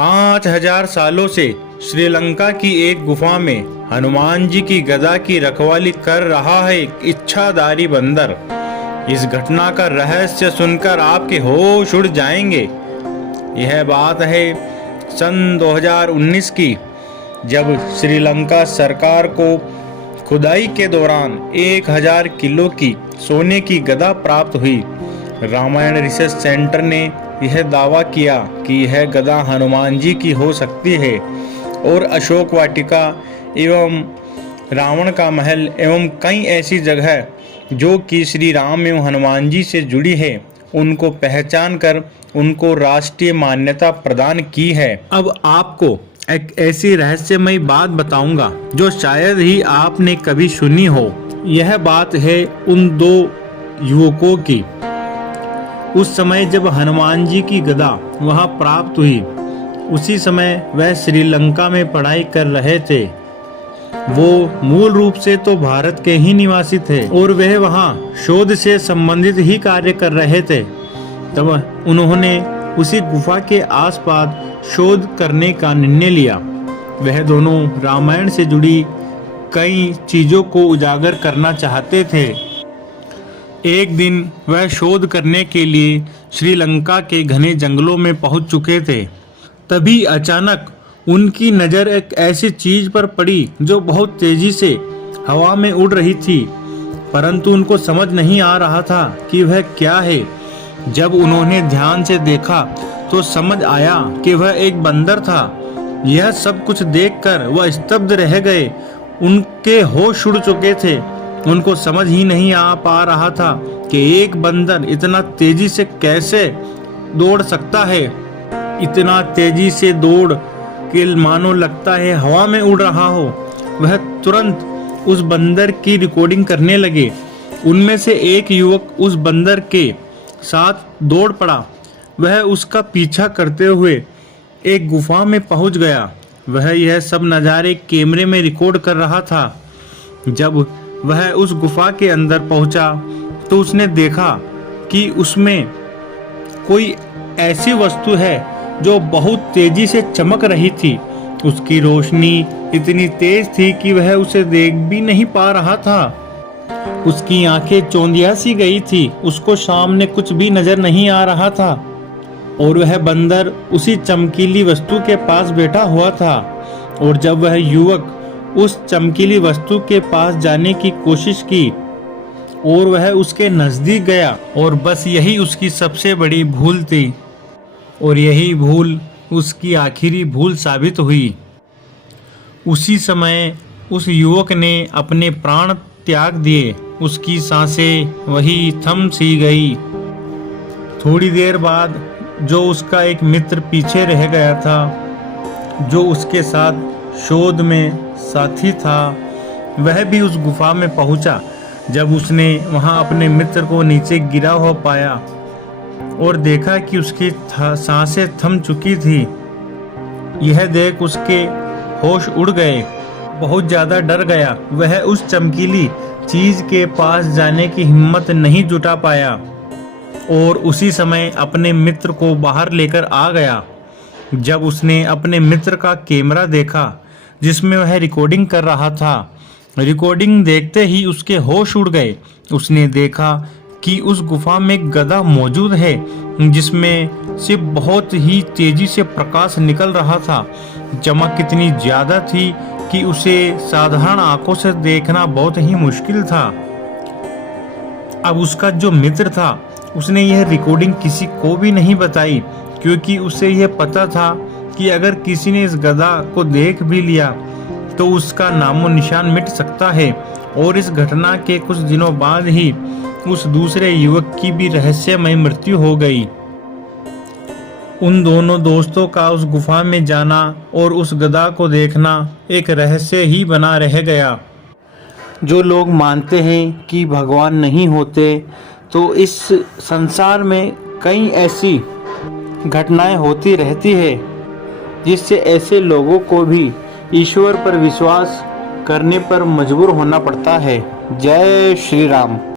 5000 सालों से श्रीलंका की एक गुफा में हनुमान जी की गदा की रखवाली कर रहा है एक इच्छाधारी बंदर। इस घटना का रहस्य सुनकर आपके होश उड़ जाएंगे। यह बात है सन 2019 की, जब श्रीलंका सरकार को खुदाई के दौरान 1000 किलो की सोने की गदा प्राप्त हुई। रामायण रिसर्च सेंटर ने यह दावा किया कि यह गदा हनुमान जी की हो सकती है और अशोक वाटिका एवं रावण का महल एवं कई ऐसी जगह जो कि श्री राम एवं हनुमान जी से जुड़ी है, उनको पहचान कर उनको राष्ट्रीय मान्यता प्रदान की है। अब आपको एक ऐसी रहस्यमयी बात बताऊंगा जो शायद ही आपने कभी सुनी हो। यह बात है उन दो युवकों की। उस समय जब हनुमान जी की गदा वहां प्राप्त हुई, उसी समय वह श्रीलंका में पढ़ाई कर रहे थे। वो मूल रूप से तो भारत के ही निवासी थे और वह वहां शोध से संबंधित ही कार्य कर रहे थे। तब उन्होंने उसी गुफा के आसपास शोध करने का निर्णय लिया। वह दोनों रामायण से जुड़ी कई चीजों को उजागर करना चाहते थे। एक दिन वह शोध करने के लिए श्रीलंका के घने जंगलों में पहुंच चुके थे। तभी अचानक उनकी नज़र एक ऐसी चीज पर पड़ी जो बहुत तेजी से हवा में उड़ रही थी, परंतु उनको समझ नहीं आ रहा था कि वह क्या है। जब उन्होंने ध्यान से देखा तो समझ आया कि वह एक बंदर था। यह सब कुछ देखकर वह स्तब्ध रह गए। उनके होश उड़ चुके थे। उनको समझ ही नहीं आ पा रहा था कि एक बंदर इतना तेजी से कैसे दौड़ सकता है। इतना तेजी से दौड़ के मानो लगता है हवा में उड़ रहा हो। वह तुरंत उस बंदर की रिकॉर्डिंग करने लगे। उनमें से एक युवक उस बंदर के साथ दौड़ पड़ा। वह उसका पीछा करते हुए एक गुफा में पहुंच गया। वह यह सब नज़ारे कैमरे में रिकॉर्ड कर रहा था। जब वह उस गुफा के अंदर पहुंचा तो उसने देखा कि उसमें कोई ऐसी वस्तु है जो बहुत तेजी से चमक रही थी। उसकी रोशनी इतनी तेज थी कि वह उसे देख भी नहीं पा रहा था। उसकी आंखें चौंधिया सी गई थी। उसको सामने कुछ भी नजर नहीं आ रहा था और वह बंदर उसी चमकीली वस्तु के पास बैठा हुआ था। और जब वह युवक उस चमकीली वस्तु के पास जाने की कोशिश की और वह उसके नजदीक गया, और बस यही उसकी सबसे बड़ी भूल थी और यही भूल उसकी आखिरी भूल साबित हुई। उसी समय उस युवक ने अपने प्राण त्याग दिए। उसकी सांसें वही थम सी गई। थोड़ी देर बाद जो उसका एक मित्र पीछे रह गया था, जो उसके साथ शोध में साथी था, वह भी उस गुफा में पहुंचा। जब उसने वहां अपने मित्र को नीचे गिरा हुआ पाया और देखा कि उसकी सांसें थम चुकी थी, यह देख उसके होश उड़ गए। बहुत ज़्यादा डर गया। वह उस चमकीली चीज के पास जाने की हिम्मत नहीं जुटा पाया और उसी समय अपने मित्र को बाहर लेकर आ गया। जब उसने अपने मित्र का कैमरा देखा जिसमें वह रिकॉर्डिंग कर रहा था, रिकॉर्डिंग देखते ही उसके होश उड़ गए। उसने देखा कि उस गुफा में गदा मौजूद है जिसमें से बहुत ही तेजी से प्रकाश निकल रहा था। चमक इतनी ज़्यादा थी कि उसे साधारण आंखों से देखना बहुत ही मुश्किल था। अब उसका जो मित्र था उसने यह रिकॉर्डिंग किसी को भी नहीं बताई, क्योंकि उसे यह पता था कि अगर किसी ने इस गदा को देख भी लिया तो उसका नामो निशान मिट सकता है। और इस घटना के कुछ दिनों बाद ही उस दूसरे युवक की भी रहस्यमय मृत्यु हो गई। उन दोनों दोस्तों का उस गुफा में जाना और उस गदा को देखना एक रहस्य ही बना रह गया। जो लोग मानते हैं कि भगवान नहीं होते, तो इस संसार में कई ऐसी घटनाएं होती रहती है जिससे ऐसे लोगों को भी ईश्वर पर विश्वास करने पर मजबूर होना पड़ता है। जय श्री राम।